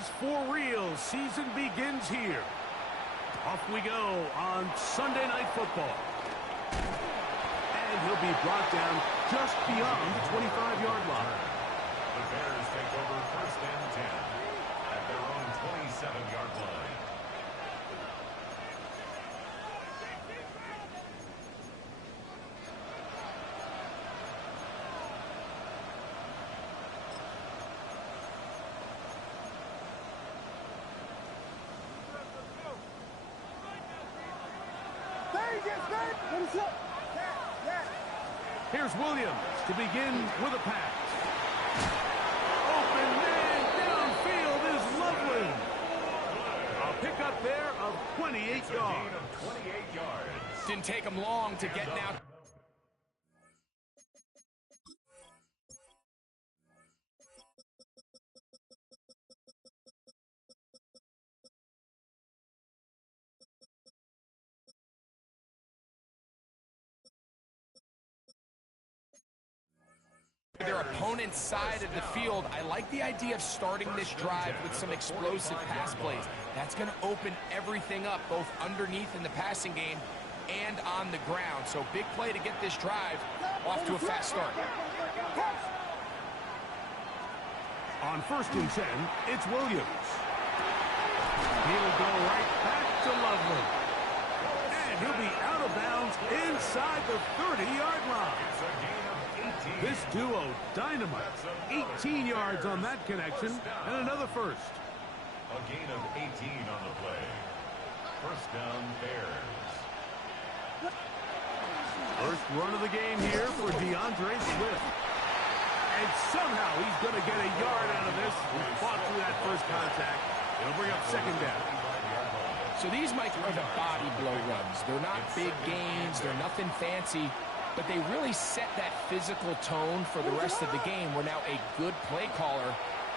is for real. Season begins here. Off we go on Sunday Night Football. And he'll be brought down just beyond the 25-yard line. The Bears take over 1st and 10 at their own 27-yard line. Here's Williams to begin with a pass. Open man downfield is Loveland. A pickup there of 28 yards. 28 yards. Didn't take him long to get now. Their opponent's side of the field. I like the idea of starting this drive with some explosive pass plays. That's going to open everything up, both underneath in the passing game and on the ground. So big play to get this drive off to a fast start. On 1st and 10, it's Williams. He'll go right back to Loveland. And he'll be out of bounds inside the 30-yard line. This duo, dynamite. 18 yards on that connection, and another first. A gain of 18 on the play. 1st down, Bears. First run of the game here for DeAndre Swift. And somehow he's going to get a yard out of this. He fought through that first contact. It'll bring up 2nd down. So these, Mike, are the body blow runs. They're not big gains. They're nothing fancy. But they really set that physical tone for the rest of the game, where now a good play caller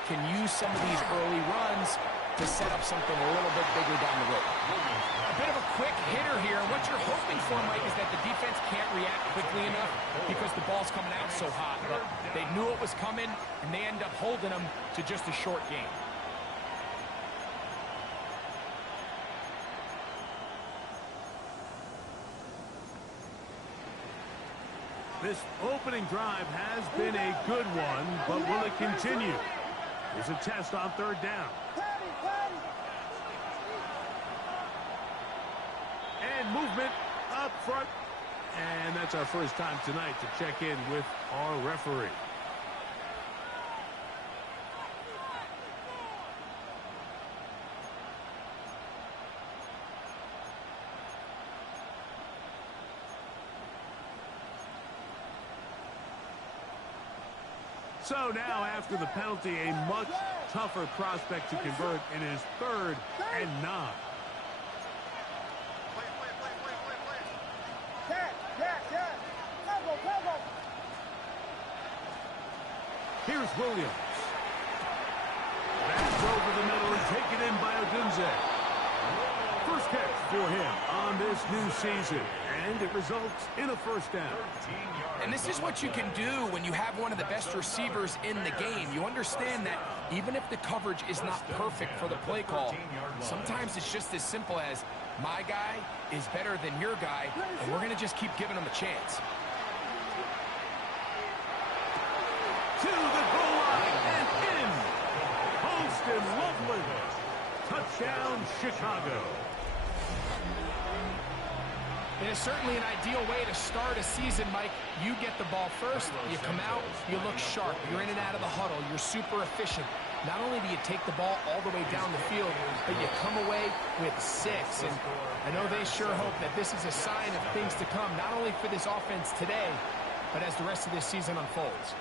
can use some of these early runs to set up something a little bit bigger down the road. A bit of a quick hitter here. And what you're hoping for, Mike, is that the defense can't react quickly enough because the ball's coming out so hot. But they knew it was coming, and they end up holding them to just a short game. This opening drive has been a good one, but will it continue? Here's a test on 3rd down. And movement up front. And that's our first time tonight to check in with our referee. So now, after the penalty, a much tougher prospect to convert in his 3rd and 9. Here's Williams. Back over the middle and taken in by Odunze. First catch for him on this new season, and it results in a 1st down. And this is what you can do when you have one of the best receivers in the game. You understand that even if the coverage is not perfect for the play call, sometimes it's just as simple as my guy is better than your guy, and we're going to just keep giving him a chance. To the goal line and in. Holston Loveland. Touchdown, Chicago. It is certainly an ideal way to start a season, Mike. You get the ball first, you come out, you look sharp, you're in and out of the huddle, you're super efficient. Not only do you take the ball all the way down the field, but you come away with 6. And I know they sure hope that this is a sign of things to come, not only for this offense today, but as the rest of this season unfolds.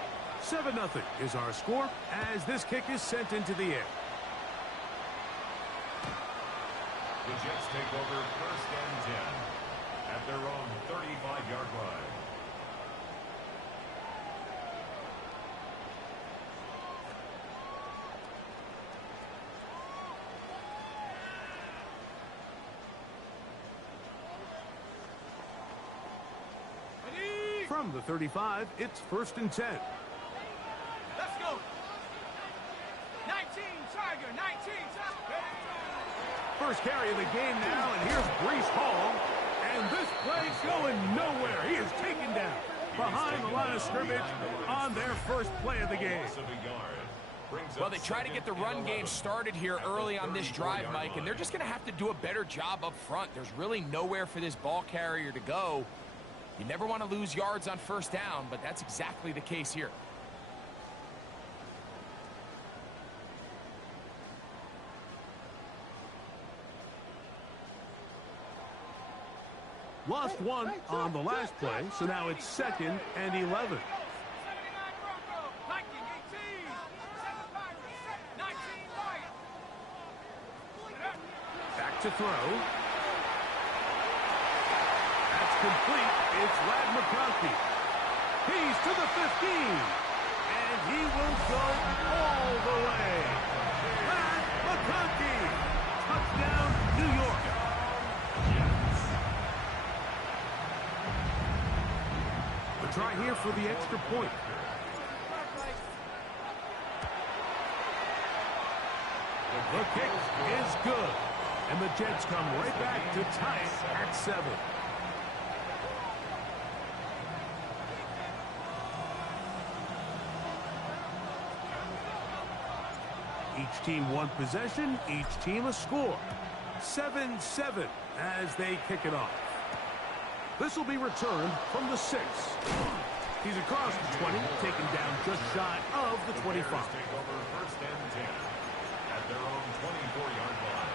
7-0 is our score as this kick is sent into the air. The Jets take over 1st and 10 at their own 35-yard line. From the 35, it's 1st and 10. Let's go. 19, Tiger, 19. first carry of the game now, and here's Breece Hall. And this play's going nowhere. He is taken down behind the line of scrimmage on their first play of the game. Well, they try to get the run game started here early on this drive, Mike, and they're just going to have to do a better job up front. There's really nowhere for this ball carrier to go. You never want to lose yards on first down, but that's exactly the case here. Lost one on the last play, so now it's 2nd and 11. Back to throw. That's complete. It's Ladd McConkey. He's to the 15. And he will go all the way. Ladd McConkey. Touchdown, New York. A try here for the extra point. The kick is good. And the Jets come right back to tie it at 7. Each team one possession, each team a score. 7-7 as they kick it off. This will be returned from the 6. He's across the 20, taken down just shy of the 25. Take over 1st and 10 at their own 24-yard line.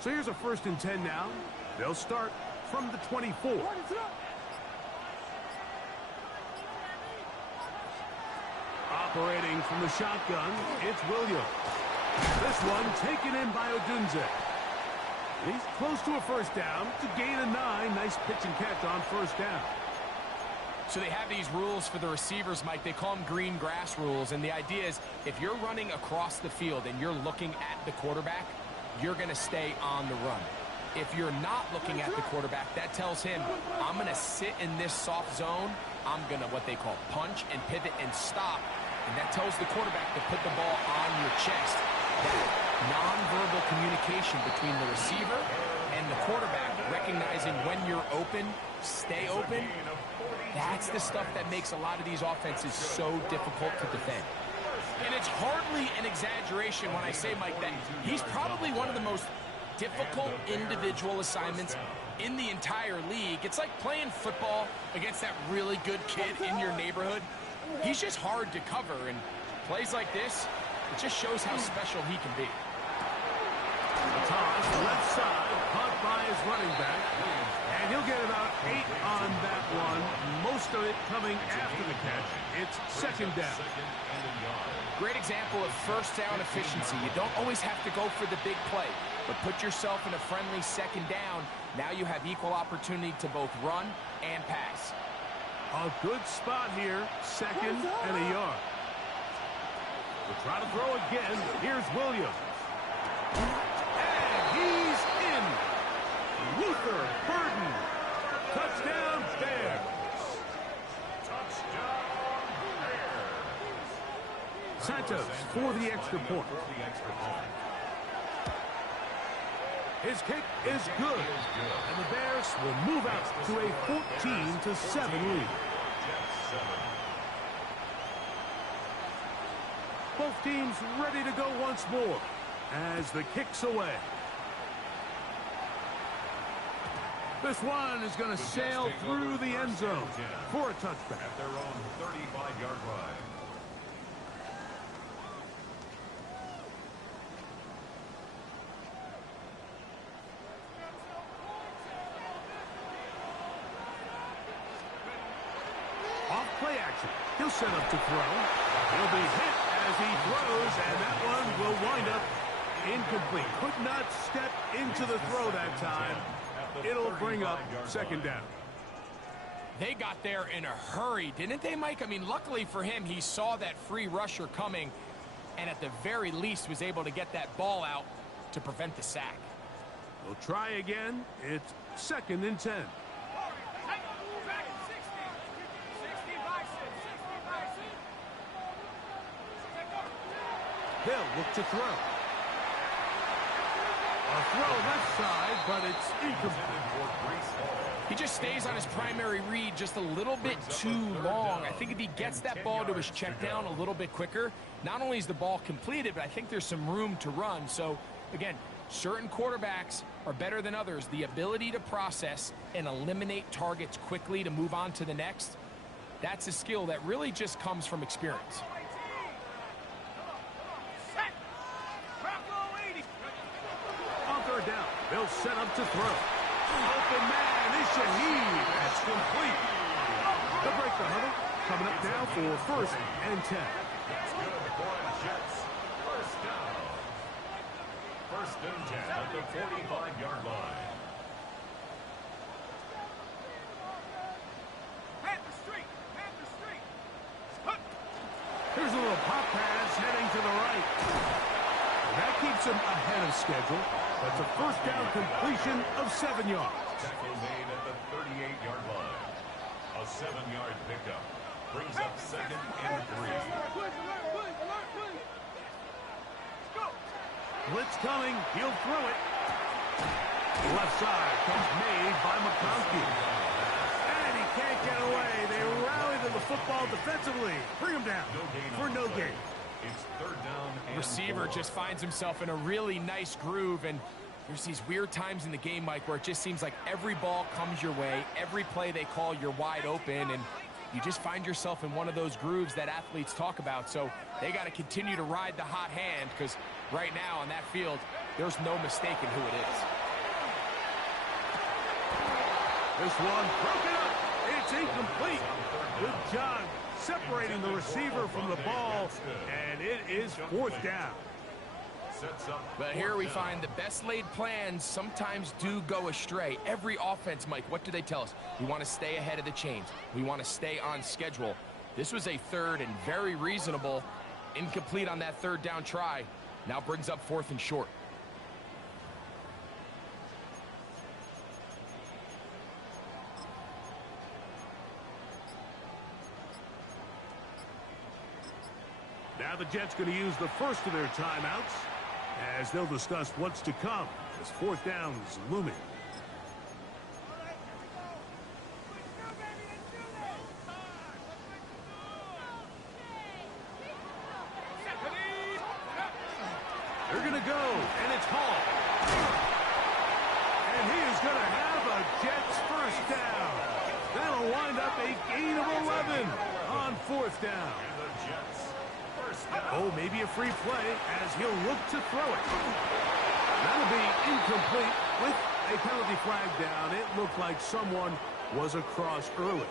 So here's a 1st and 10 now. They'll start from the 24. Operating from the shotgun, it's Williams. This one taken in by Odunze. He's close to a 1st down to gain a 9. Nice pitch and catch on 1st down. So they have these rules for the receivers, Mike. They call them green grass rules. And the idea is if you're running across the field and you're looking at the quarterback, you're going to stay on the run. If you're not looking at the quarterback, that tells him, I'm going to sit in this soft zone. I'm going to, what they call, punch and pivot and stop. And that tells the quarterback to put the ball on your chest. That nonverbal communication between the receiver and the quarterback, recognizing when you're open, stay open, that's the stuff that makes a lot of these offenses so difficult to defend. And it's hardly an exaggeration when I say, Mike, that he's probably one of the most difficult individual assignments in the entire league. It's like playing football against that really good kid in your neighborhood. He's just hard to cover, and plays like this, it just shows how special he can be. The toss, left side, caught by his running back. And he'll get about 8 on that one. Most of it coming after the catch. It's 2nd down. Great example of 1st down efficiency. You don't always have to go for the big play, but put yourself in a friendly 2nd down. Now you have equal opportunity to both run and pass. A good spot here, 2nd and a yard. We'll try to throw again. Here's Williams. And he's in. Luther Burden. Touchdown, Bears. Santos for the extra point. His kick is good. And the Bears will move out to a 14-7 lead. Both teams ready to go once more as the kick's away. This one is going to sail through the end zone for a touchback. At their own 35-yard line. Off play action. He'll set up to throw. He'll be hit as he throws, and that one will wind up Incomplete. Could not step into the throw that time. It'll bring up second down. They got there in a hurry, didn't they, Mike? I mean, luckily for him, he saw that free rusher coming and at the very least was able to get that ball out to prevent the sack. We'll try again. It's 2nd and 10. They'll look to throw. A throw left side, but it's incomplete. He just stays on his primary read just a little bit too long. I think if he gets that ball to his check down a little bit quicker, not only is the ball completed, but I think there's some room to run. So, again, certain quarterbacks are better than others. The ability to process and eliminate targets quickly to move on to the next, that's a skill that really just comes from experience. On 3rd down, they'll set up to throw. Open man is Shaheed. That's complete. They'll break the huddle. Coming up now for 1st and 10. That's good for the Jets. 1st down. 1st and 10 at the 45-yard line. Here's a little pop pass heading to the right. That keeps him ahead of schedule. That's a 1st down completion of 7 yards. Tackle made at the 38-yard line. A 7-yard pickup brings up 2nd and 3. Blitz coming. He'll throw it. Left side comes made by McConkey. And he can't get away. They rally to the football defensively. Bring him down for no gain. It's 3rd down and Receiver 4. just finds himself in a really nice groove, and there's these weird times in the game, Mike, where it just seems like every ball comes your way, every play they call, you're wide open, and you just find yourself in one of those grooves that athletes talk about. So they got to continue to ride the hot hand, because right now on that field, there's no mistaking who it is. This one broken up. It's incomplete. Good job separating the receiver from the ball, and it is 4th down. But here we find the best laid plans sometimes do go astray. Every offense, Mike, what do they tell us? We want to stay ahead of the chains. We want to stay on schedule. This was a 3rd and very reasonable. Incomplete on that 3rd down try. Now brings up 4th and short. Now the Jets going to use the first of their timeouts as they'll discuss what's to come as 4th down is looming. They're going to go, and it's Hall. And he is going to have a Jets 1st down. That'll wind up a gain of 11 on 4th down. Oh, maybe a free play as he'll look to throw it. That'll be incomplete with a penalty flag down. It looked like someone was across early.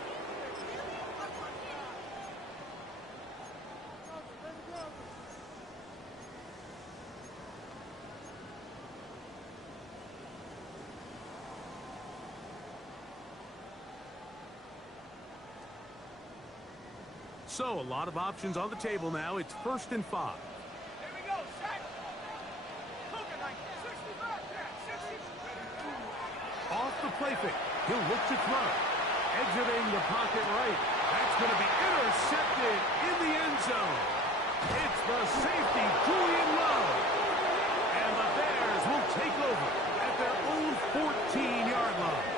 So, a lot of options on the table now. It's 1st and 5. Off the play fake. He'll look to throw. Exiting the pocket right. That's going to be intercepted in the end zone. It's the safety, Julian Love. And the Bears will take over at their own 14-yard line.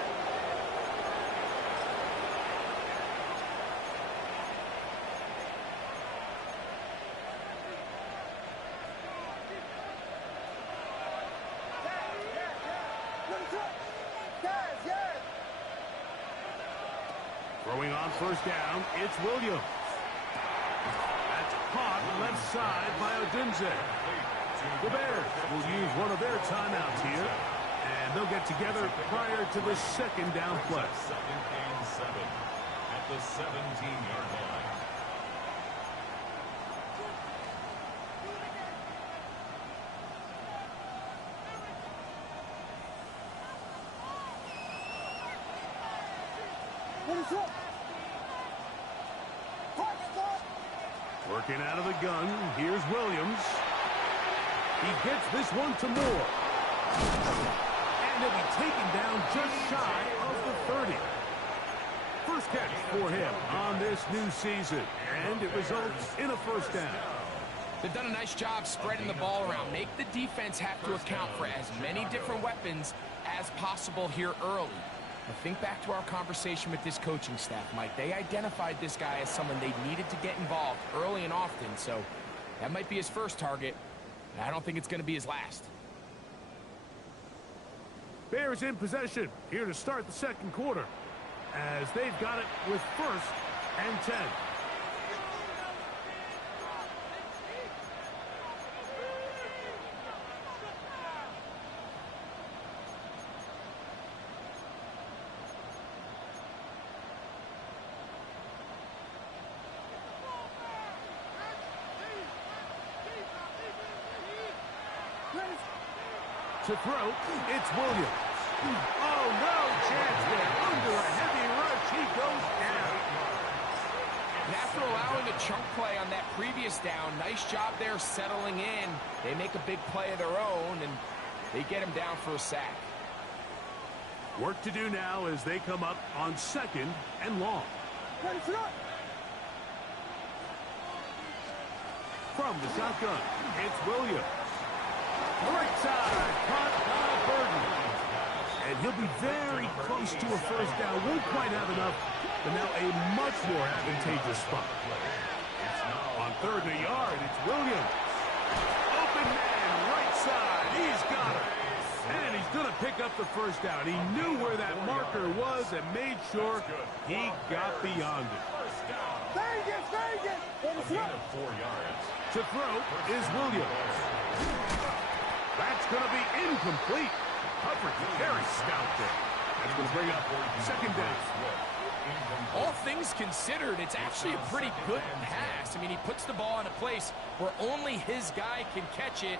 Throwing on 1st down, it's Williams. That's caught left side by Odunze. The Bears will use one of their timeouts here, and they'll get together prior to the 2nd down play. 2nd and 7 at the 17-yard line. Working out of the gun, here's Williams. He gets this one to Moore. And he'll be taken down just shy of the 30. First catch for him on this new season, and it results in a first down. They've done a nice job spreading the ball around. Make the defense have to account for as many different weapons as possible here early. Now think back to our conversation with this coaching staff, Mike. They identified this guy as someone they needed to get involved early and often, so that might be his first target. I don't think it's going to be his last. Bears in possession here to start the second quarter, as they've got it with 1st and 10. To throw, it's Williams. Oh, no chance there. Under a heavy rush, he goes down. And after allowing a chunk play on that previous down, nice job there settling in. They make a big play of their own, and they get him down for a sack. Work to do now as they come up on 2nd and long. From the shotgun, it's Williams. Right side, caught by Burton. And he'll be very close to a first down. Won't quite have enough, but now a much more advantageous spot. On 3rd and a yard, it's Williams. Open man, right side. He's got it. And he's going to pick up the first down. He knew where that marker was and made sure he got beyond it. To throw is Williams. That's going to be incomplete. Coverage very stout there. That's going to bring up 2nd down. All things considered, it's actually a pretty good pass. I mean, he puts the ball in a place where only his guy can catch it.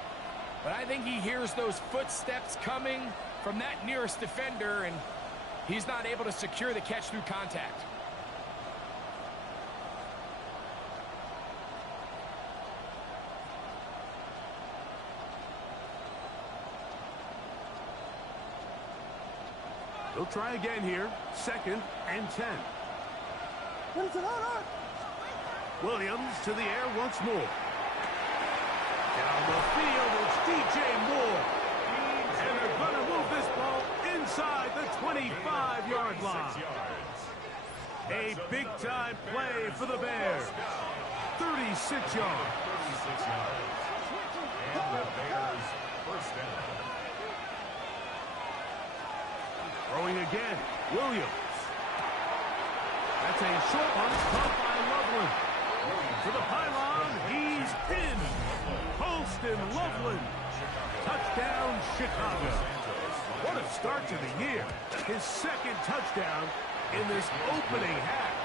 But I think he hears those footsteps coming from that nearest defender, and he's not able to secure the catch through contact. He'll try again here. 2nd and 10. Williams to the air once more. Down the field, it's DJ Moore. And they're going to move this ball inside the 25-yard line. A big-time play for the Bears. 36 yards. And the Bears first down. Throwing again, Williams. That's a short one, caught by Loveland. To the pylon, he's in. Holston Loveland. Touchdown, Chicago. What a start to the year. His 2nd touchdown in this opening half.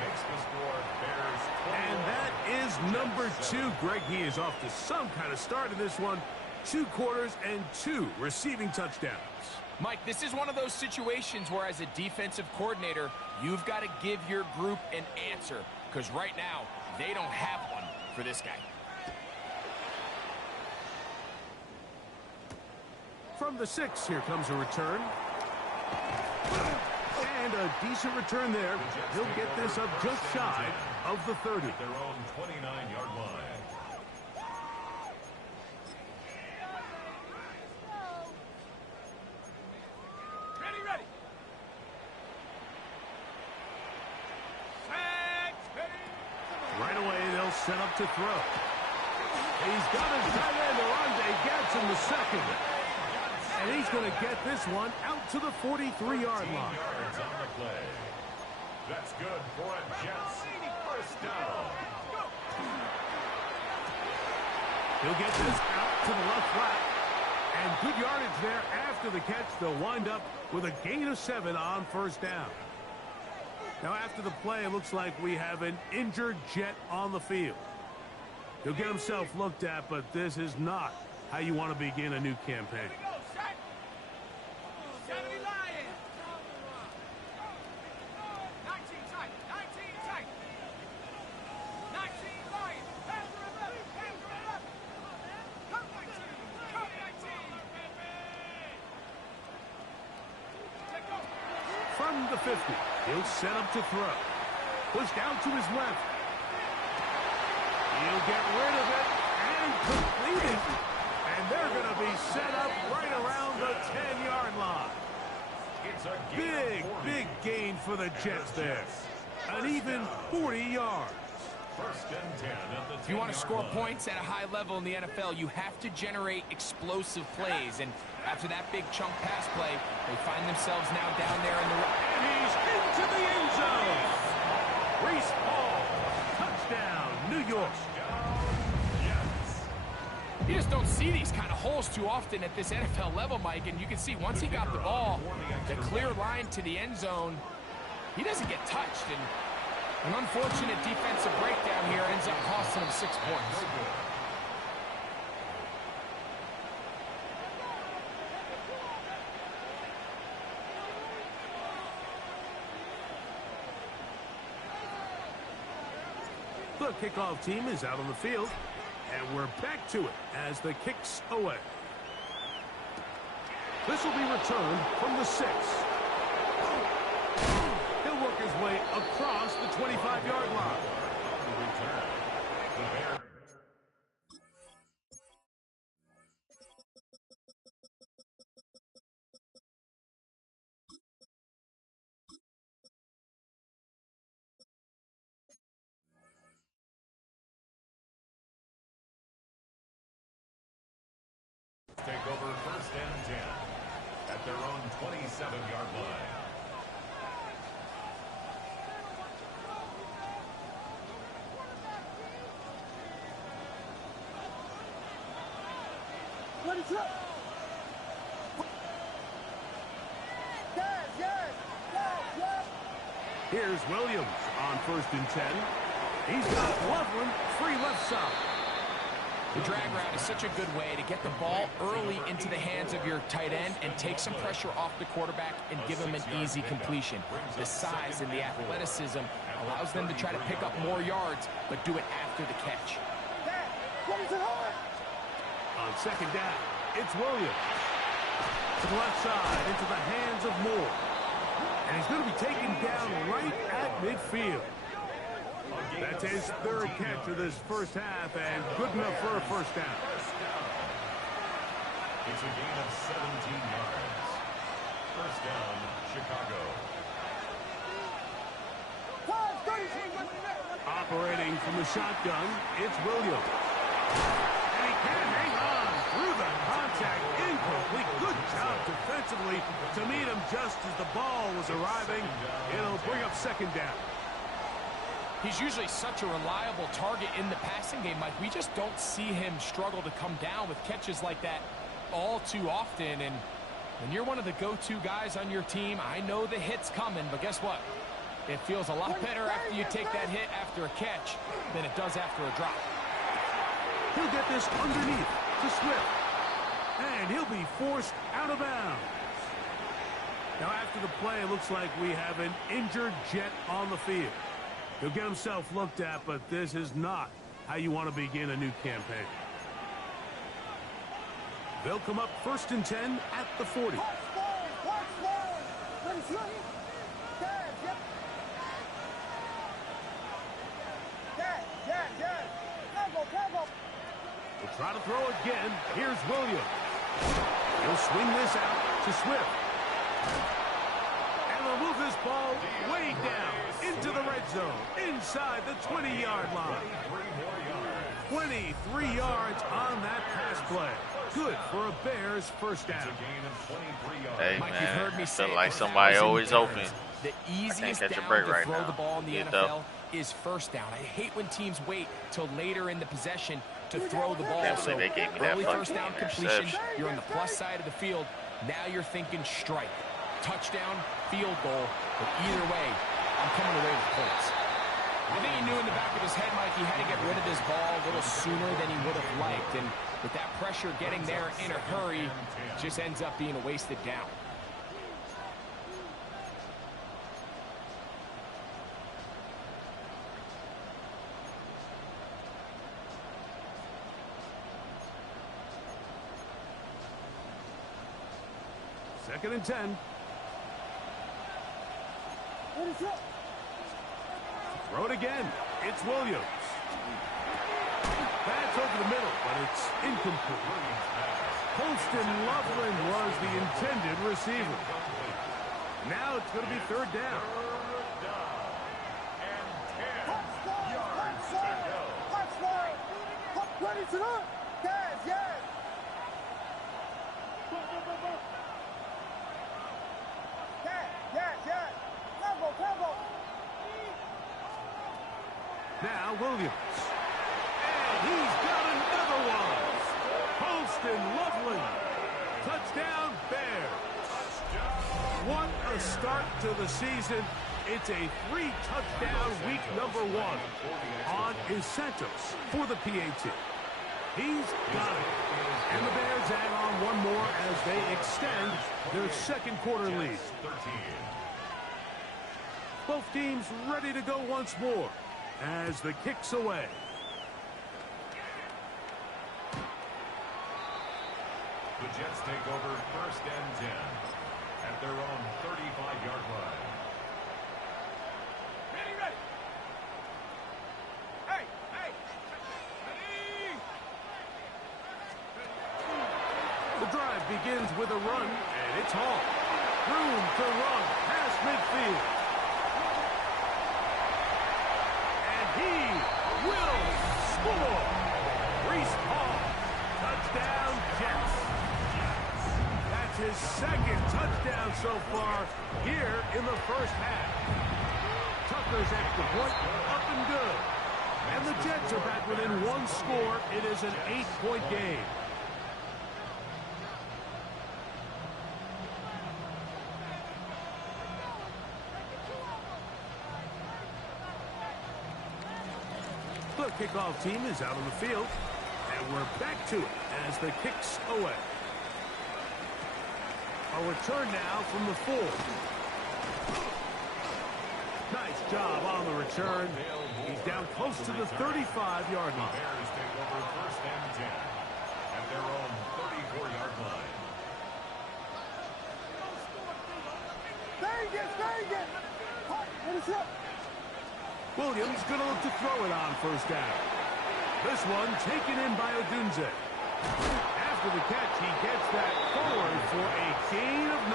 Makes the score Bears 21. And that is number 2. Greg, he is off to some kind of start in this one. 2 quarters and 2 receiving touchdowns. Mike, this is one of those situations where as a defensive coordinator, you've got to give your group an answer, because right now, they don't have one for this guy. From the 6, here comes a return. And a decent return there. He'll get this up just shy of the 30. Their own 29-yard line. Set up to throw. He's got his tight end, Orande Gadsden the 2nd. And he's going to get this one out to the 43-yard line. Yards on the play. That's good for a Jets first down. He'll get this out to the left flat. And good yardage there after the catch. They'll wind up with a gain of 7 on first down. Now, after the play, it looks like we have an injured Jet on the field. He'll get himself looked at, but this is not how you want to begin a new campaign. from the 50. He'll set up to throw. Pushed out to his left. He'll get rid of it and complete it. And they're going to be set up right around the 10-yard line. It's a Big gain for the Jets there. An even 40 yards. First and 10 at the 10-yard line. If you want to score points at a high level in the NFL, you have to generate explosive plays. And after that big chunk pass play, they find themselves now down there in the... And he's into the end zone. Reese Hall. Touchdown, New York. You just don't see these kind of holes too often at this NFL level, Mike. And you can see once he got the ball, the clear line to the end zone, he doesn't get touched. And an unfortunate defensive breakdown here ends up costing him 6 points. The kickoff team is out on the field. And we're back to it as the kick's away. This will be returned from the 6. He'll work his way across the 25-yard line. Take over first and 10 at their own 27-yard line. What is up? Yes. Here's Williams on first and 10. He's got Loveland free left side. The drag route is such a good way to get the ball early into the hands of your tight end and take some pressure off the quarterback and give him an easy completion. The size and the athleticism allows them to try to pick up more yards, but do it after the catch. On second down, it's Williams. To the left side, into the hands of Moore. And he's going to be taken down right at midfield. That's his third catch of this first half, and good enough for a first down. It's a gain of 17 yards. First down, Chicago. Operating from the shotgun, it's Williams. And he can't hang on through the contact. Incomplete. Good job defensively to meet him just as the ball was arriving. It'll bring up second down. He's usually such a reliable target in the passing game, Mike. We just don't see him struggle to come down with catches like that all too often. And when you're one of the go-to guys on your team, I know the hit's coming, but guess what? It feels a lot better after you take that hit after a catch than it does after a drop. He'll get this underneath to Swift. And he'll be forced out of bounds. Now after the play, it looks like we have an injured Jet on the field. He'll get himself looked at, but this is not how you want to begin a new campaign. They'll come up first and 10 at the 40. We'll try to throw again. Here's Williams. He'll swing this out to Swift. And they'll move this ball way down into the red zone, inside the 20-yard line. 23 yards on that pass play. Good for a Bears first down. Hey, Mike, man, you've heard me I say feel like it somebody 1,000 always times. open. The easiest catch a down break to right throw now. the ball in the Get NFL up. is first down. I hate when teams wait till later in the possession to throw the ball. Can't So believe they gave me that early first fucking down completion, interception. you're on the plus side of the field. Now you're thinking strike. Touchdown, field goal. But either way, I'm coming away with points. I think he knew in the back of his head, Mike, he had to get rid of this ball a little sooner than he would have liked. And with that pressure getting there in a hurry, it just ends up being a wasted down. Second and 10. Finish up. Throw it again. It's Williams. That's over the middle, but it's incomplete. Colston Loveland was the intended receiver. Now it's going to be third down. Ready to run. Yes, yes. Yes. Combo. Now Williams. And he's got another one. Colston Loveland. Touchdown Bears. What a start to the season. It's a 3-touchdown week number 1 on Santos for the PAT. He's got it. And the Bears add on one more as they extend their second quarter lead. Both teams ready to go once more as the kick's away. The Jets take over 1st and 10 at their own 35-yard line. Ready. Hey. The drive begins with a run, and it's Hall. Room to run past midfield. And he will score. Reese Hall. Touchdown, Jets. That's his second touchdown so far here in the first half. Tucker's extra point up and good. And the Jets are back within 1 score. It is an 8-point game. The kickoff team is out on the field, and we're back to it as the kick's away. A return now from the 4. Nice job on the return. He's down close to the 35-yard line. Bears take over 1st and 10 at their own 34-yard line. Very good. Finish up. Williams going to look to throw it on first down. This one taken in by Odunze. After the catch, he gets that forward for a gain of 9.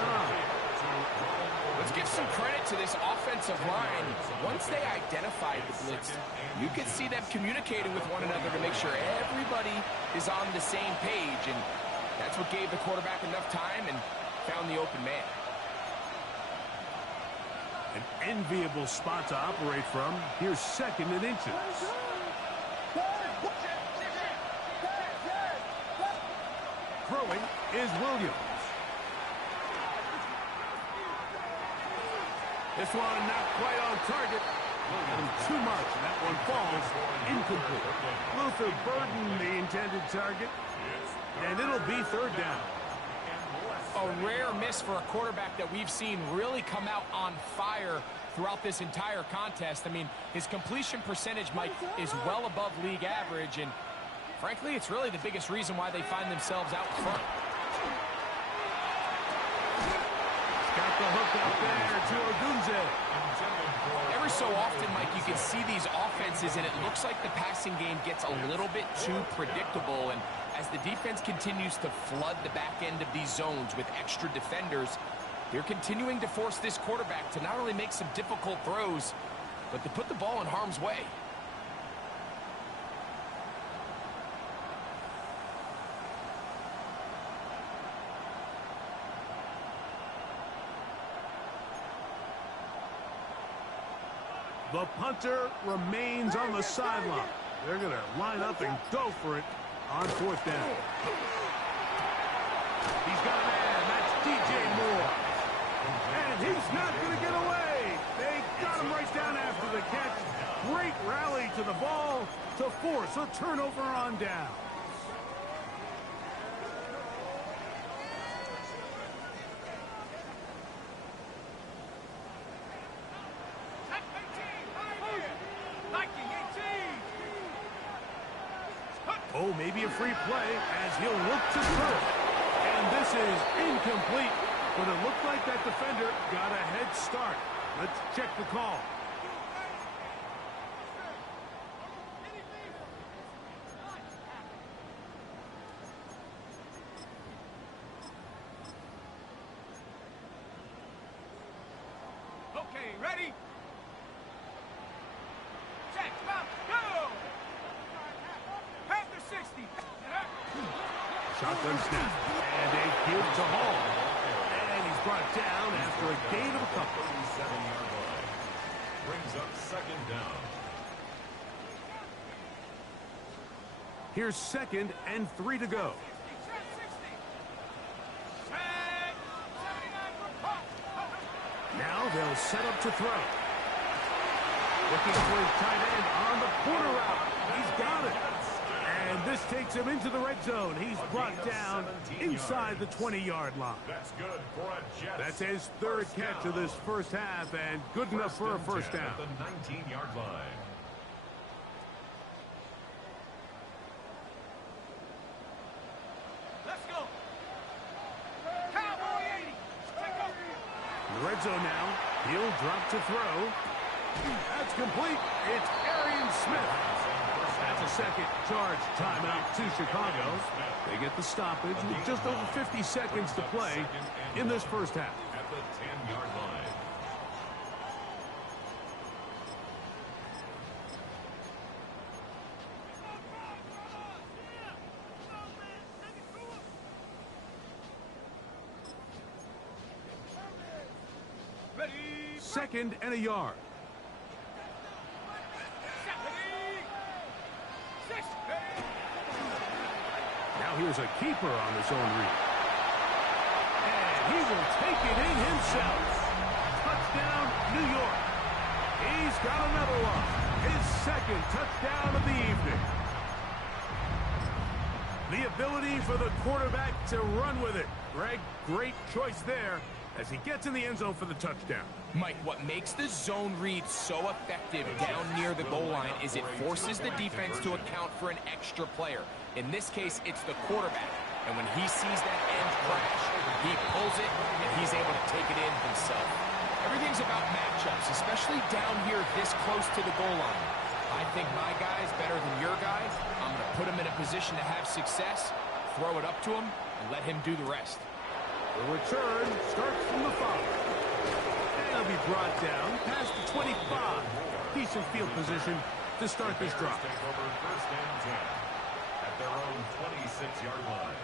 Let's give some credit to this offensive line. Once they identified the blitz, you could see them communicating with one another to make sure everybody is on the same page, and that's what gave the quarterback enough time and found the open man. An enviable spot to operate from. Here's 2nd and inches. Throwing is Williams. This one not quite on target. And too much, and that one falls incomplete. Luther Burden, the intended target. And it'll be third down. A rare miss for a quarterback that we've seen really come out on fire throughout this entire contest. I mean, his completion percentage, Mike, is well above league average, and frankly, it's really the biggest reason why they find themselves out front. Got the hook out there to Odunze. Every so often, Mike, you can see these offenses, and it looks like the passing game gets a little bit too predictable, and as the defense continues to flood the back end of these zones with extra defenders, they're continuing to force this quarterback to not only make some difficult throws, but to put the ball in harm's way. The punter remains on the sideline. They're going to line up and go for it on 4th down. He's got a man. That's DJ Moore. And he's not going to get away. They got him right down after the catch. Great rally to the ball to force a turnover on down. Oh, maybe a free play as he'll look to throw it. And this is incomplete, but it looked like that defender got a head start. Let's check the call. Okay, ready? Set, stop, go! Panther 60. Shotgun snap. And a give to Hall. And he's brought down after a gain of a couple. 37-yard line. Brings up second down. Here's 2nd and 3 to go. Now they'll set up to throw. Looking for his tight end on the corner route. He's got it. And this takes him into the red zone. He's brought down inside the 20-yard line. That's good for a Jets. That's his 3rd catch of this first half, and good enough for a first down. At the 19-yard line. Let's go. Cowboy 80. In the red zone now. He'll drop to throw. That's complete. It's Arian Smith. That's a 2nd charge timeout to Chicago. They get the stoppage with just over 50 seconds to play in this first half. At the 10-yard line. Ready. 2nd and a yard. Now here's a keeper on his own read. And he will take it in himself. Touchdown, New York. He's got another one. His 2nd touchdown of the evening. The ability for the quarterback to run with it. Greg, great choice there as he gets in the end zone for the touchdown. Mike, what makes the zone read so effective down near the goal line is it forces the defense to account for an extra player. In this case, it's the quarterback. And when he sees that end crash, he pulls it, and he's able to take it in himself. Everything's about matchups, especially down here this close to the goal line. I think my guy's better than your guy. I'm going to put him in a position to have success, throw it up to him, and let him do the rest. The return starts from the 5. And he'll be brought down past the 25. Decent field position to start this drive. Take over 1st and 10 at their own 26-yard line.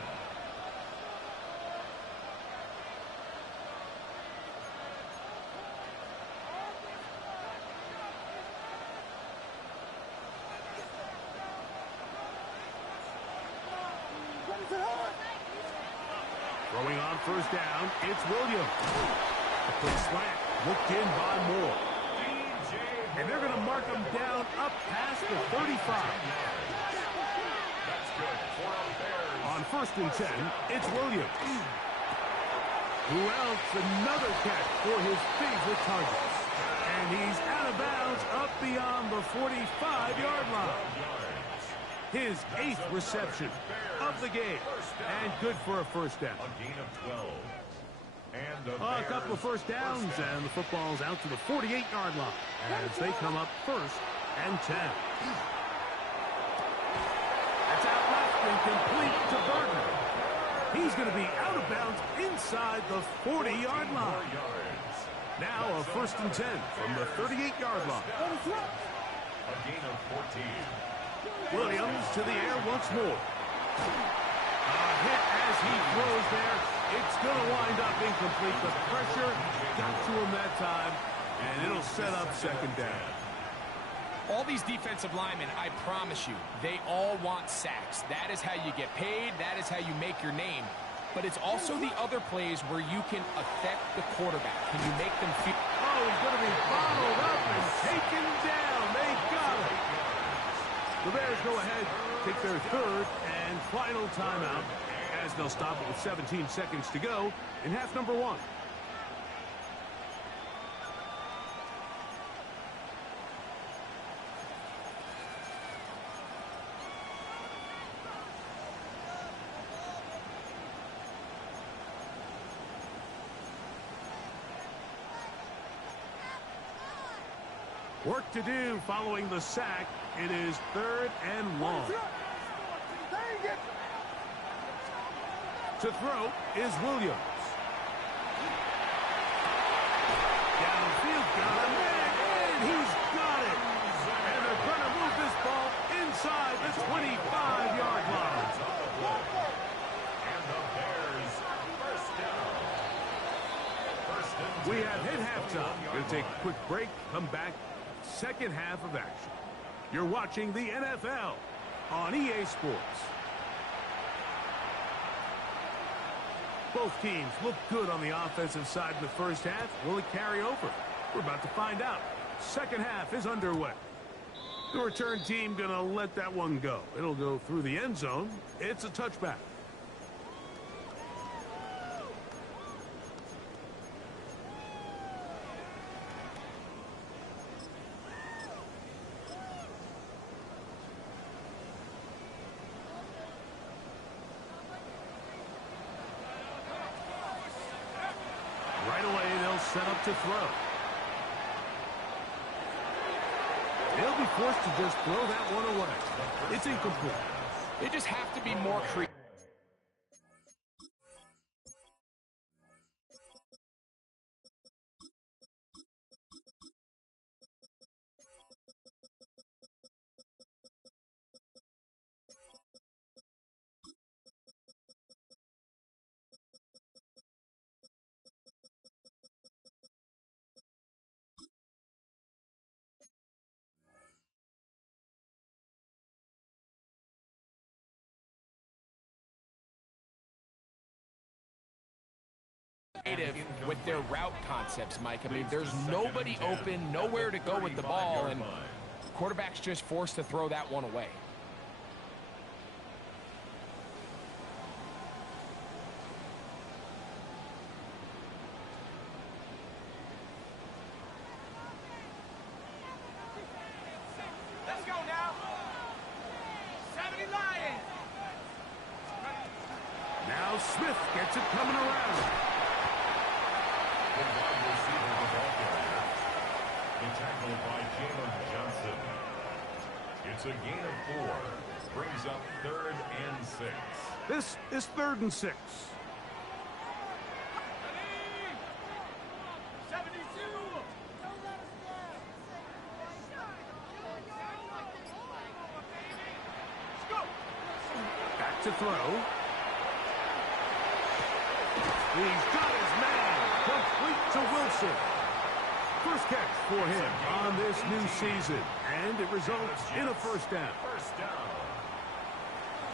Throwing on 1st down, it's Williams. A quick slant, looked in by Moore. And they're going to mark him down up past the 35. That's good for a Bears. On 1st and 10, it's Williams. Who else? Another catch for his favorite targets. And he's out of bounds up beyond the 45-yard line. His 8th reception of the game. And good for a first down. A gain of 12. And A couple of first downs, and the football's out to the 48-yard line as they come up 1st and 10. That's out left and complete to Burton. He's going to be out of bounds inside the 40-yard line. Now a 1st and 10 from the 38-yard line. A gain of 14. Williams to the air once more. A hit as he throws there. It's going to wind up incomplete. The pressure got to him that time, and it'll set up 2nd down. All these defensive linemen, I promise you, they all want sacks. That is how you get paid. That is how you make your name. But it's also the other plays where you can affect the quarterback. Can you make them feel... Oh, he's going to be bottled up and taken down. They got it. The Bears go ahead, take their 3rd and final timeout as they'll stop it with 17 seconds to go in half number 1. Work to do following the sack. It is 3rd and long. Dang it! To throw is Williams. Downfield, got a man, and he's got it. And they're going to move this ball inside the 25-yard line. And the Bears first down. We have hit halftime. Going to take a quick break, come back, second half of action. You're watching the NFL on EA Sports. Both teams look good on the offensive side in the first half. Will it carry over? We're about to find out. Second half is underway. The return team going to let that one go. It'll go through the end zone. It's a touchback. Right away, they'll set up to throw. They'll be forced to just throw that one away. It's incomplete. They just have to be more creative. With their route concepts, Mike. I mean, there's nobody open, nowhere to go with the ball, and quarterback's just forced to throw that one away. Let's go now. 70 Lions. Now Smith gets it coming around. The wide receiver of the ball carrier. The tackle by Jalen Johnson. It's a gain of 4. Brings up 3rd and 6. This is 3rd and 6. 72. Let's go. Back to throw. He's got his man. Complete to Wilson. First catch for him on this new season. And it results in a first down. First down.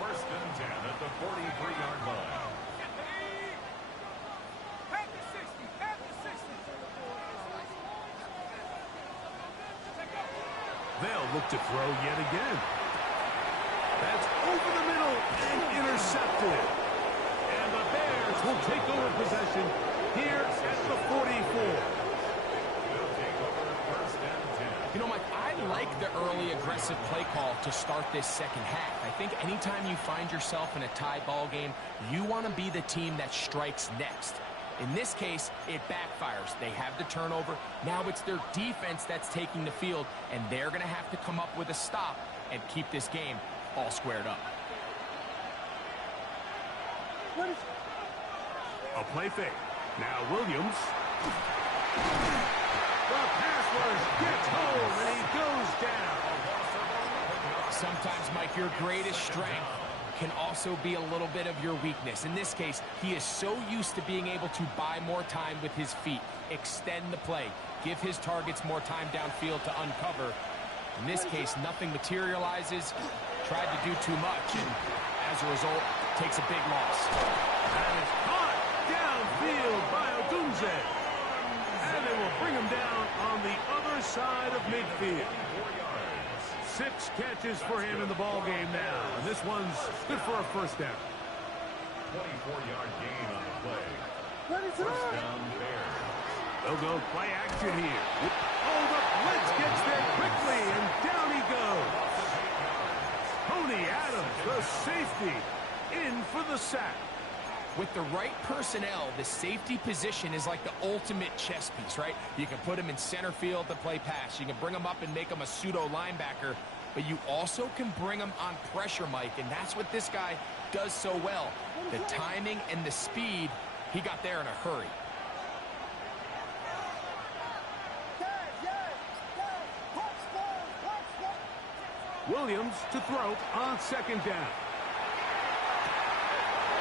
1st and 10 at the 43-yard line. At the 60. At the 60. They'll look to throw yet again. That's over the middle and intercepted. And the Bears will take over possession here at the 44. You know, Mike, I like the early aggressive play call to start this second half. I think anytime you find yourself in a tie ball game, you want to be the team that strikes next. In this case, it backfires. They have the turnover. Now it's their defense that's taking the field, and they're going to have to come up with a stop and keep this game all squared up. A play fake. Now Williams. The pass rush gets home, and he goes down. Sometimes, Mike, your greatest strength can also be a little bit of your weakness. In this case, he is so used to being able to buy more time with his feet, extend the play, give his targets more time downfield to uncover. In this case, nothing materializes, tried to do too much, and as a result, takes a big loss. And it's caught downfield by Odunze. And they will bring him down on the other side of midfield. 6 catches for him in the ball game now. And this one's good for a first down. 24-yard gain on the play. Ready to First run. down Bears. They'll go play action here. Oh, the blitz gets there quickly, and down he goes. Tony Adams, the safety, in for the sack. With the right personnel, the safety position is like the ultimate chess piece, right? You can put him in center field to play pass. You can bring him up and make him a pseudo linebacker, but you also can bring him on pressure, Mike, and that's what this guy does so well. The timing and the speed, he got there in a hurry. Williams to throw on second down.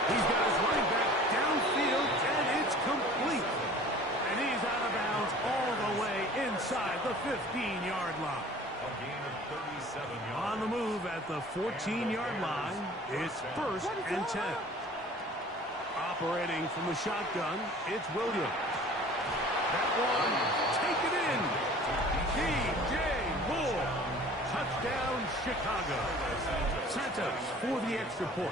He's got his running back downfield, and it's complete. And he's out of bounds all the way inside the 15-yard line. A gain of 37 yards. On the move at the 14-yard line, it's 1st and 10. Operating from the shotgun, it's Williams. That one, take it in. DJ Moore. Touchdown, Chicago. Santos for the extra point.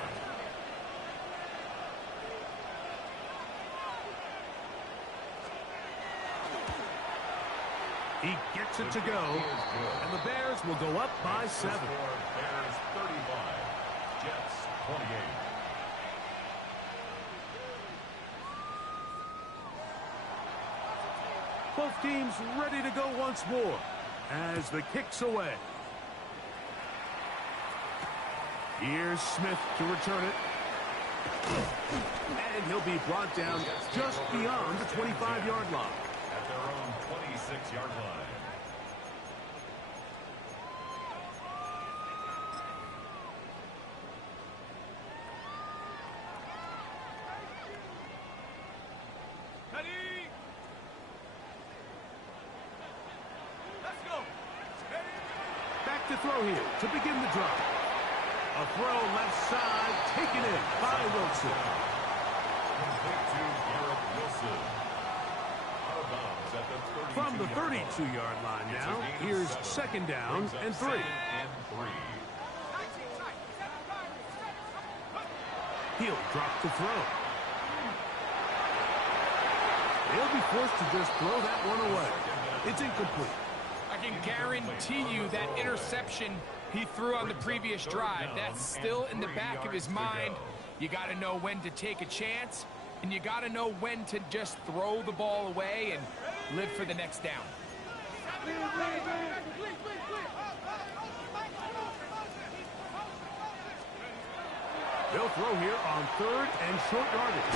He gets it to go, and the Bears will go up by 7. Bears 35, Jets 28. Both teams ready to go once more as the kick's away. Here's Smith to return it. And he'll be brought down just beyond the 25-yard line. At their own 26-yard line. Ready? Let's go. Back to throw here to begin the drive. A throw left side taken in by Wilson. Complete to Garrett Wilson. Out of bounds at the 32-yard From the 32-yard line now, here's 2nd down and 3. He'll drop the throw. They'll be forced to just throw that one away. It's incomplete. I can guarantee you that interception he threw on the previous drive, that's still in the back of his mind. You got to know when to take a chance, and you got to know when to just throw the ball away and live for the next down. They'll throw here on 3rd and short yardage.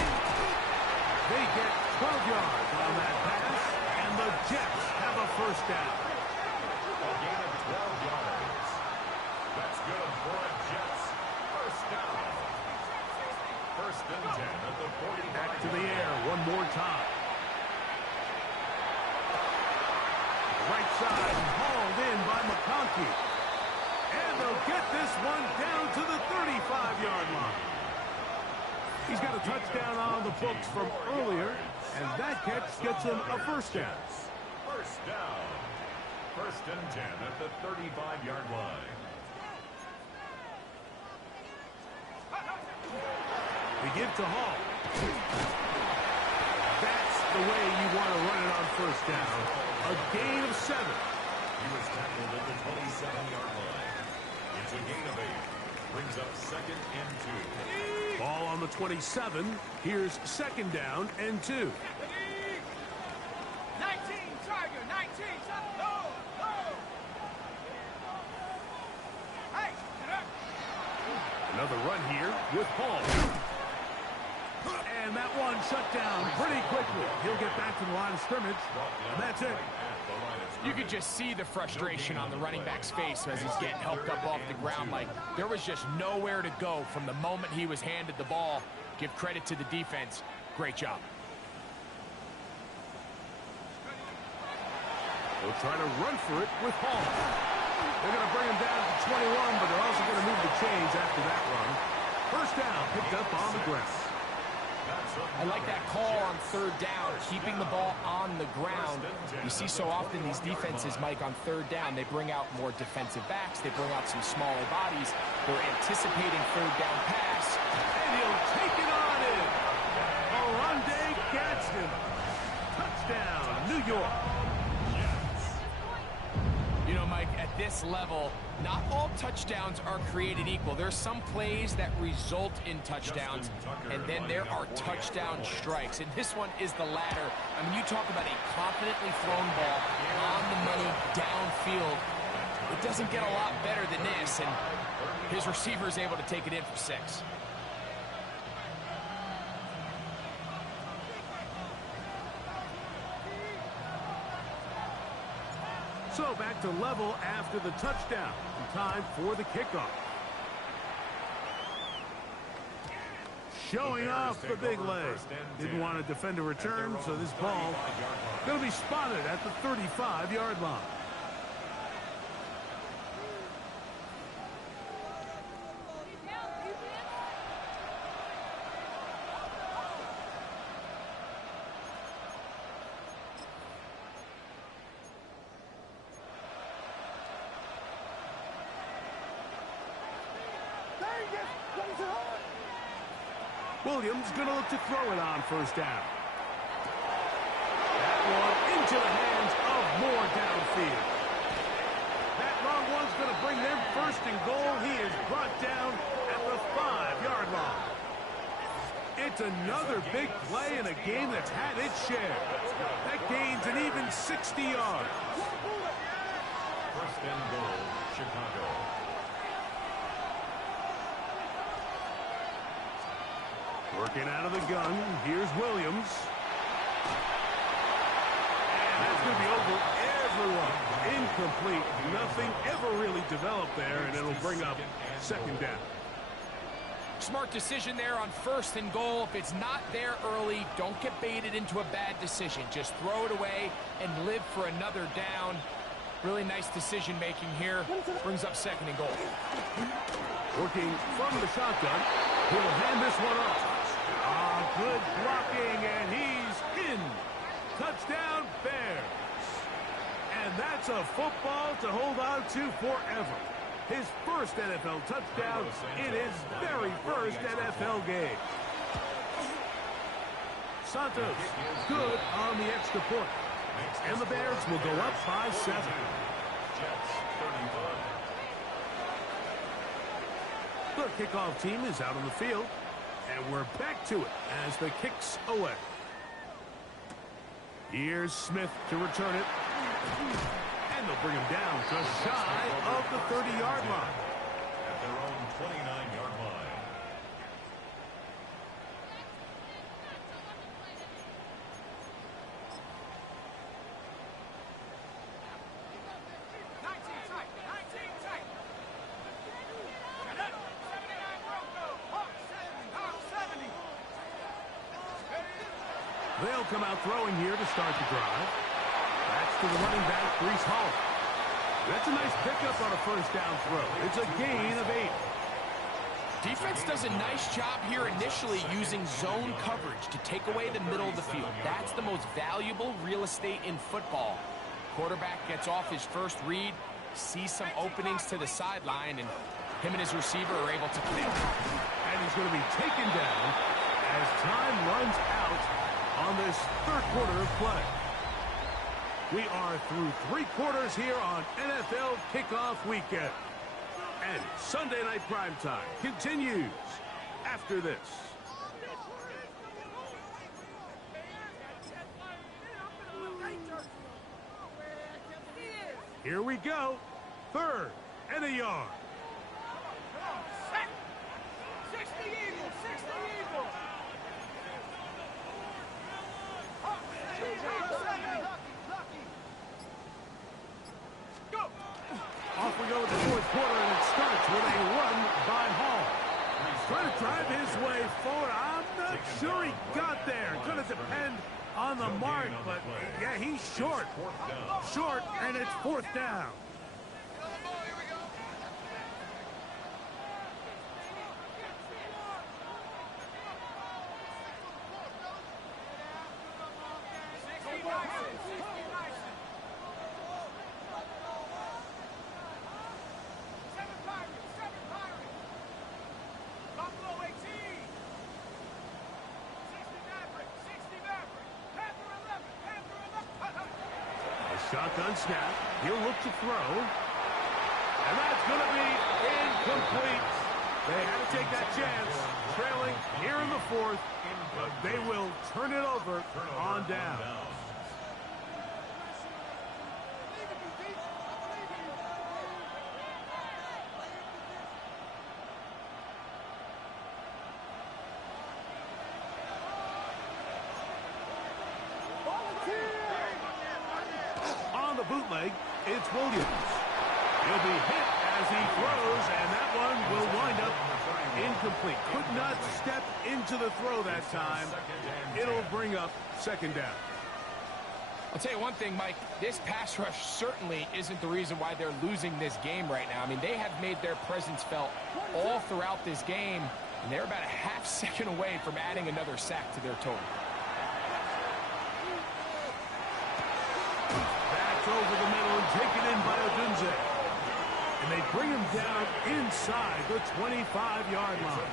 They get 12 yards on that pass, and the Jets have a 1st down. A gain of 12 yards. That's good for a Jets 1st down. 1st and 10 at the 45. Back to the air one more time. Right side hauled in by McConkey. And they'll get this one down to the 35-yard line. He's got a touchdown on the books from earlier, and that catch gets him a 1st down. 1st down. 1st and 10 at the 35-yard line. We give to Hall. That's the way you want to run it on 1st down. A gain of 7. He was tackled at the 27-yard line. It's a gain of 8. Brings up 2nd and 2. Ball on the 27. Here's 2nd down and 2. 19, Tiger, 19. Low, low. Hey, get up. Another run here with Hall. And that one shut down pretty quickly. He'll get back to the line of scrimmage, and that's it. You could just see the frustration on the running back's face as he's getting helped up off the ground. Like, there was just nowhere to go from the moment he was handed the ball. Give credit to the defense. Great job. They'll try to run for it with Hall. They're going to bring him down to 21, but they're also going to move the chains after that run. 1st down picked up on the ground. I like that call on 3rd down, keeping the ball on the ground. You see so often these defenses, Mike, on 3rd down, they bring out more defensive backs. They bring out some smaller bodies. They're anticipating 3rd down pass. And he'll take it on in. Oronde Gadsden. Touchdown, New York. You know, Mike, at this level, not all touchdowns are created equal. There's some plays that result in touchdowns, and then there are touchdown strikes. And this one is the latter. I mean, you talk about a confidently thrown ball on the money downfield. It doesn't get a lot better than this, and his receiver is able to take it in for 6. So back to level after the touchdown. Time for the kickoff. Showing off the big leg. Didn't want to defend a return, so this ball going to be spotted at the 35-yard line. Williams going to look to throw it on first down. That one into the hands of Moore downfield. That long one's going to bring them first and goal. He is brought down at the 5-yard line. It's another big play in a game that's had its share. That gains an even 60 yards. First and goal, Chicago. Working out of the gun. Here's Williams. And that's going to be over everyone. Incomplete. Nothing ever really developed there, and it'll bring up second down. Smart decision there on first and goal. If it's not there early, don't get baited into a bad decision. Just throw it away and live for another down. Really nice decision making here. Brings up second and goal. Working from the shotgun. He'll hand this one off. Good blocking, and he's in. Touchdown, Bears. And that's a football to hold on to forever. His first NFL touchdown in his very first NFL game. Santos, good on the extra point. And the Bears will go up by 7. Jets, 35. The kickoff team is out on the field. And we're back to it as the kick's away. Here's Smith to return it. And they'll bring him down just shy of the 30-yard line. At their own 29-yard line. 19 tight, 19 tight. Get up. 79 Bronco. Hawk 70. They'll come out throwing here to start the drive. That's to the running back, Breece Hall. That's a nice pickup on a first down throw. It's a gain of 8. Defense does a nice job here initially using zone coverage to take away the middle of the field. That's the most valuable real estate in football. Quarterback gets off his first read, sees some openings to the sideline, and him and his receiver are able to connect. And he's going to be taken down as time runs out on this third quarter of play. We are through 3 quarters here on NFL Kickoff Weekend. And Sunday Night Primetime continues after this. Here we go. 3rd and a yard. 60 Eagles, 60 Eagles. Hawk 70. Go. Off we go with the 4th quarter, and it starts with a run by Hall. He's trying to drive his way forward. I'm not sure he got there. Going to depend on the mark, but yeah, he's short. Short, and it's 4th down. Shotgun snap. He'll look to throw. And that's going to be incomplete. They had to take that chance, trailing here in the fourth, but they will turn it over on down. On the bootleg, it's Williams. He'll be hit as he throws, and that one will wind up incomplete. Could not step into the throw that time. It'll bring up second down. I'll tell you one thing, Mike, this pass rush certainly isn't the reason why they're losing this game right now. I mean, they have made their presence felt all throughout this game, and they're about a half second away from adding another sack to their total. That's over the middle and taken in by Odunze. And they bring him down inside the 25-yard line.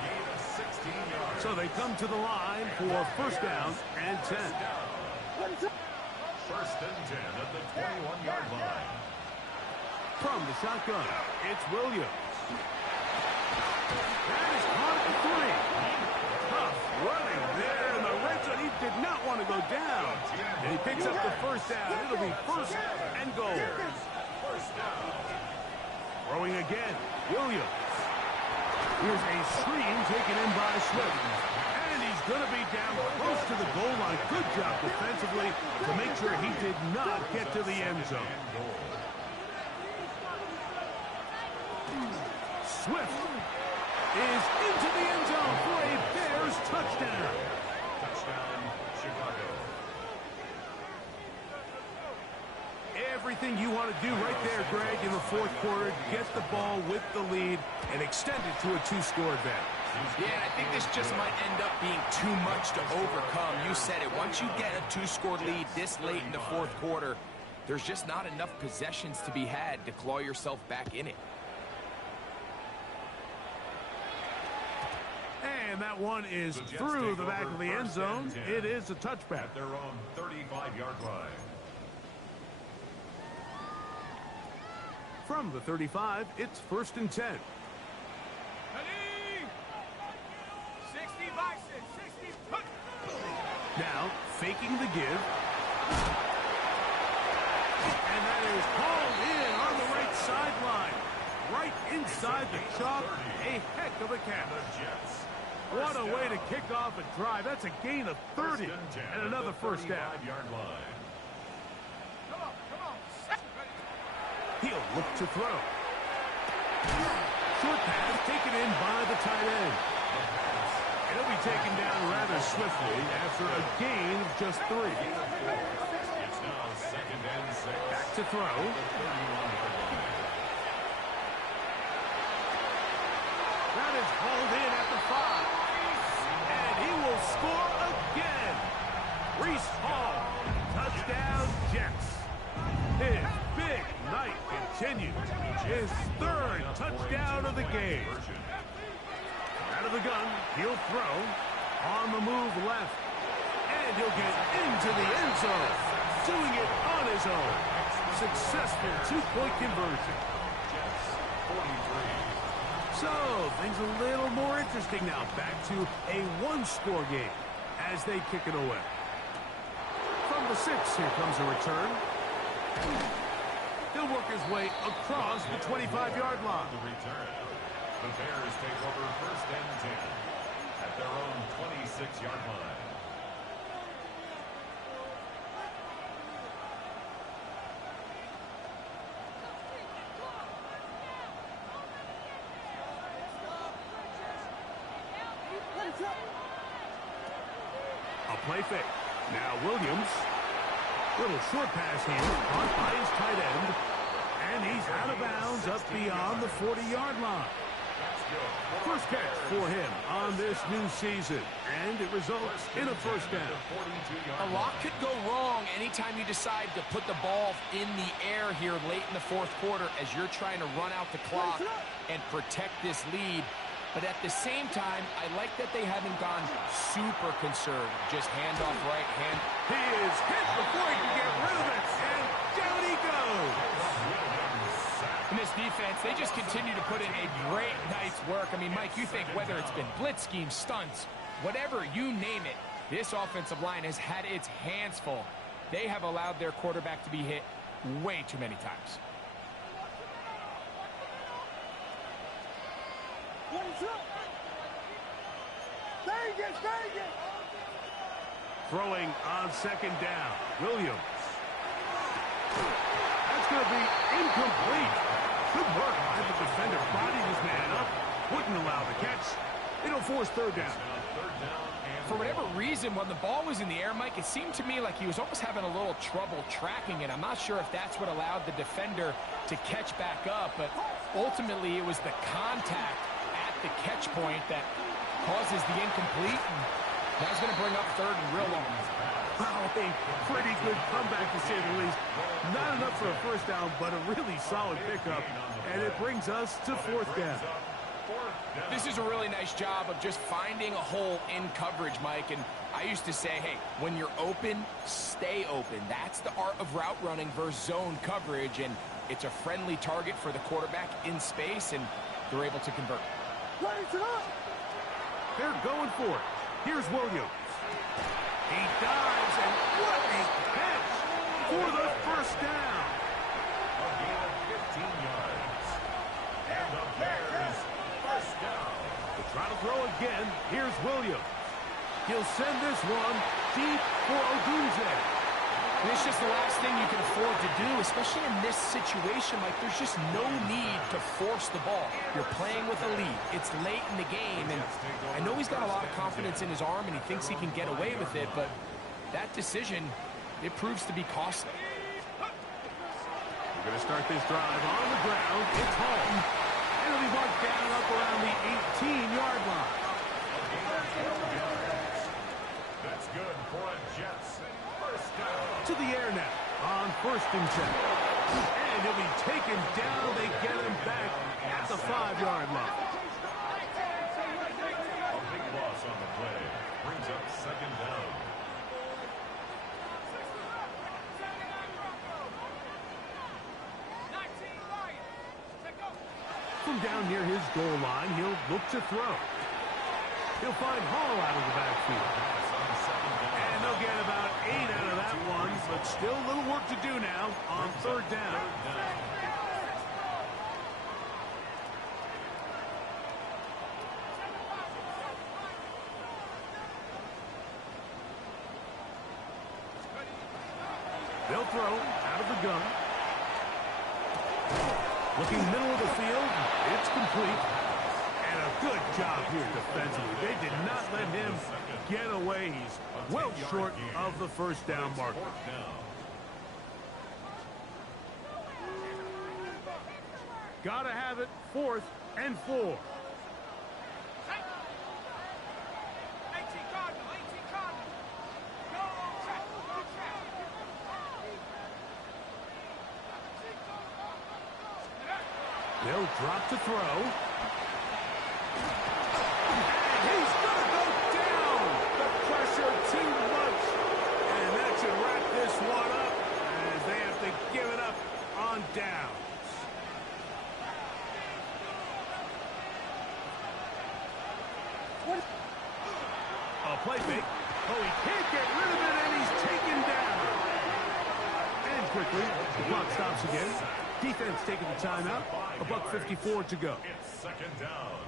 So they come to the line for first down and 10. First and 10 at the 21-yard line. From the shotgun, it's Williams. That is caught at the 3. Tough running there in the red zone. He did not want to go down. And he picks up the first down. It'll be first and goal. First down. Throwing again, Williams. Here's a screen taken in by Swift. And he's going to be down close to the goal line. Good job defensively to make sure he did not get to the end zone. Swift is into the end zone for a Bears touchdown. Touchdown, Chicago. Everything you want to do right there, Greg, in the fourth quarter. Get the ball with the lead and extend it to a two-score advantage. Yeah, and I think this just might end up being too much to overcome. You said it. Once you get a two-score lead this late in the fourth quarter, there's just not enough possessions to be had to claw yourself back in it. And that one is through the back of the end zone. It is a touchback. At their own 35-yard line. From the 35, it's first and 10. Ready? 60 by 6, 60. Now, faking the give. And that is hauled in on the right sideline. Right inside the chalk. A heck of a catch. What a way to kick off a drive. That's a gain of 30 and another first down. Come on. He'll look to throw. Short pass taken in by the tight end. It'll be taken down rather swiftly after a gain of just 3. It's now second and 6. Back to throw. That is hauled in at the 5. And he will score again. Reese Hall, touchdown Jets. His big night continues. His third touchdown of the game. Out of the gun, he'll throw. On the move left. And he'll get into the end zone. Doing it on his own. Successful two-point conversion. Jets 43. So, things a little more interesting now. Back to a one-score game as they kick it away. From the 6, here comes a return. He'll work his way across the 25-yard line. The return. The Bears take over first and 10 at their own 26-yard line. A play fake. Now Williams. Little short pass here, caught by his tight end. And he's out of bounds up beyond the 40-yard line. First catch for him on this new season. And it results in a first down. A lot could go wrong anytime you decide to put the ball in the air here late in the fourth quarter as you're trying to run out the clock and protect this lead. But at the same time, I like that they haven't gone super conservative. Just hand off right hand. He is hit before he can get rid of it. And down he goes. And this defense, they just continue to put in a great night's work. I mean, Mike, you think whether it's been blitz scheme, stunts, whatever, you name it, this offensive line has had its hands full. They have allowed their quarterback to be hit way too many times. Throwing on second down, Williams. That's going to be incomplete. Good work by the defender. Bodied his man up. Wouldn't allow the catch. It'll force third down. For whatever reason, when the ball was in the air, Mike, it seemed to me like he was almost having a little trouble tracking it. I'm not sure if that's what allowed the defender to catch back up, but ultimately it was the contact at the catch point that causes the incomplete. And that's going to bring up third and real long. Wow, a pretty good comeback to say the least. Not enough for a first down, but a really solid pickup. And it brings us to fourth down. This is a really nice job of just finding a hole in coverage, Mike. And I used to say, hey, when you're open, stay open. That's the art of route running versus zone coverage. And it's a friendly target for the quarterback in space, and they're able to convert. They're going for it. Here's Williams. He dives, and what a catch for the first down. A gain of 15 yards. And the Bears first down. To try to throw again, here's Williams. He'll send this one deep for Odunze. And it's just the last thing you can afford to do, especially in this situation. Like, there's just no need to force the ball. You're playing with a lead. It's late in the game, and I know he's got a lot of confidence in his arm, and he thinks he can get away with it, but that decision, it proves to be costly. We're going to start this drive on the ground. It's home. And it'll be marked down up around the 18-yard line. That's good for a Jets first down. To the air now on 1st and 10. And he'll be taken down. They get him back at the 5-yard line. A big loss on the play. Brings up second down. From down near his goal line, he'll look to throw. He'll find Hall out of the backfield. And they'll get about 8 out of that one, but still a little work to do now on third down. They'll throw out of the gun. Looking middle of the field, it's complete. And a good job here defensively. They did not let him get away. He's well short of the first down marker. Gotta have it, 4th and 4. They'll drop to throw. And he's going to go down. The pressure too much. And that should wrap this one up as they have to give it up on downs. A play fake. Oh, he can't get rid of it, and he's taken down. And quickly, the clock stops again. Defense taking the timeout. $1:54 to go. It's second down.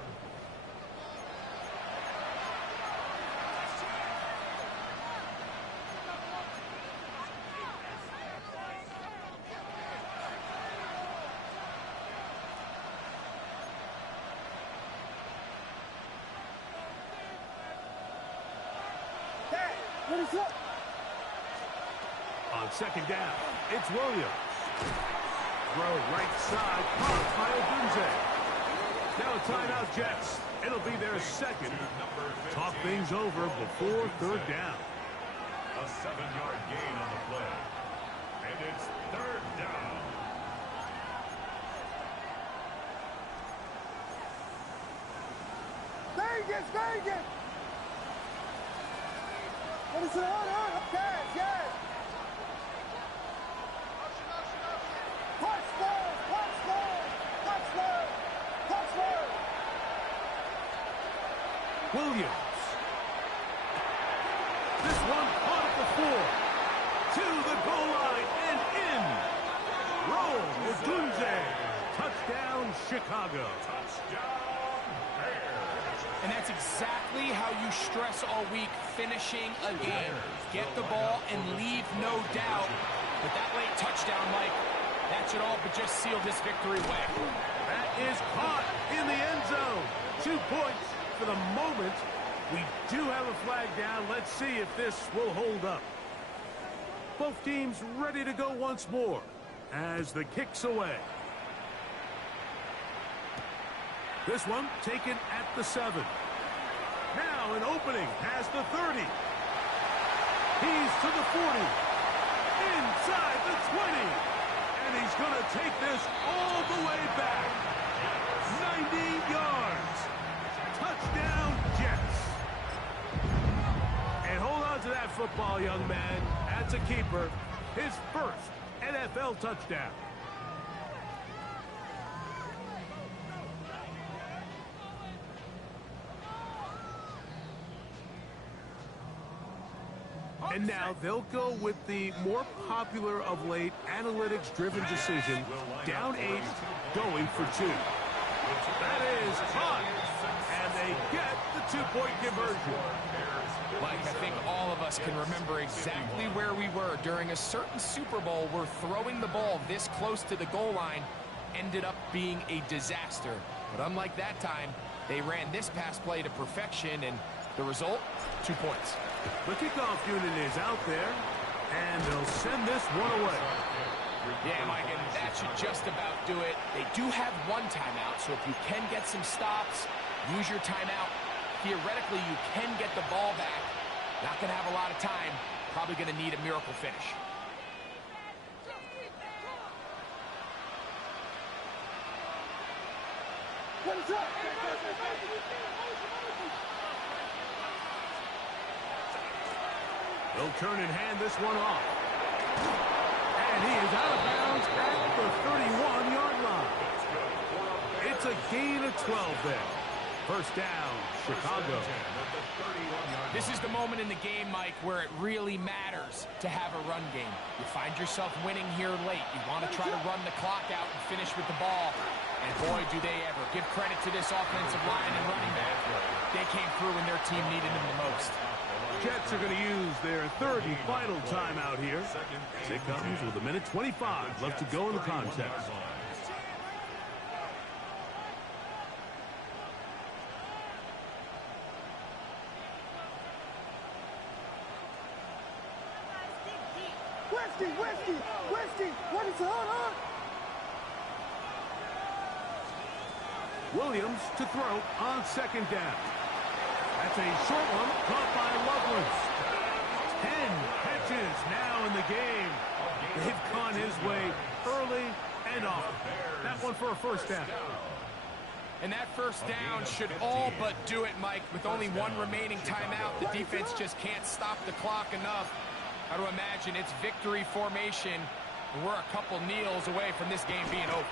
On second down, it's Williams. Throw right side, caught by Odunze. Now a timeout, Jets. It'll be their second. Talk things over before third down. A 7-yard gain on the play. And it's third down. Vegas, Vegas! What is it on? Yes, yes! Punch balls, punch balls! Williams. This one caught at the 4. To the goal line and in. Roll Odunze. Touchdown, Chicago. And that's exactly how you stress all week, finishing a game. Get the ball and leave no doubt. But that late touchdown, Mike, that should all but just seal this victory away. That is caught in the end zone. 2 points for the moment. We do have a flag down. Let's see if this will hold up. Both teams ready to go once more as the kick's away. This one taken at the 7. Now an opening past the 30. He's to the 40. Inside the 20. And he's going to take this all the way back. 90 yards. Touchdown, Jets. And hold on to that football, young man. That's a keeper. His first NFL touchdown. And now they'll go with the more popular of late analytics-driven decision. Down 8, going for 2. That is caught. And they get the 2-point conversion. Mike, I think all of us can remember exactly where we were during a certain Super Bowl where throwing the ball this close to the goal line ended up being a disaster. But unlike that time, they ran this pass play to perfection, and the result, 2 points. The kickoff unit is out there, and they'll send this one away. Yeah, Mike, and that should just about do it. They do have one timeout, so if you can get some stops, use your timeout. Theoretically, you can get the ball back. Not going to have a lot of time. Probably going to need a miracle finish. They'll turn and hand this one off. And he is out of bounds at the 31-yard line. It's a gain of 12 there. First down, Chicago. This is the moment in the game, Mike, where it really matters to have a run game. You find yourself winning here late. You want to try to run the clock out and finish with the ball. And boy, do they ever. Give credit to this offensive line and running back. They came through when their team needed them the most. Jets are going to use their third and final timeout here. It comes with 1:25 left to go in the contest. Westy, what is on? Williams to throw on second down. That's a short one caught by Lovelace. 10 catches now in the game. They've gone his way early and often. That one for a first down. And that first down should all but do it, Mike. With only one remaining timeout, the defense just can't stop the clock enough. How to imagine it's victory formation, and we're a couple kneels away from this game being over.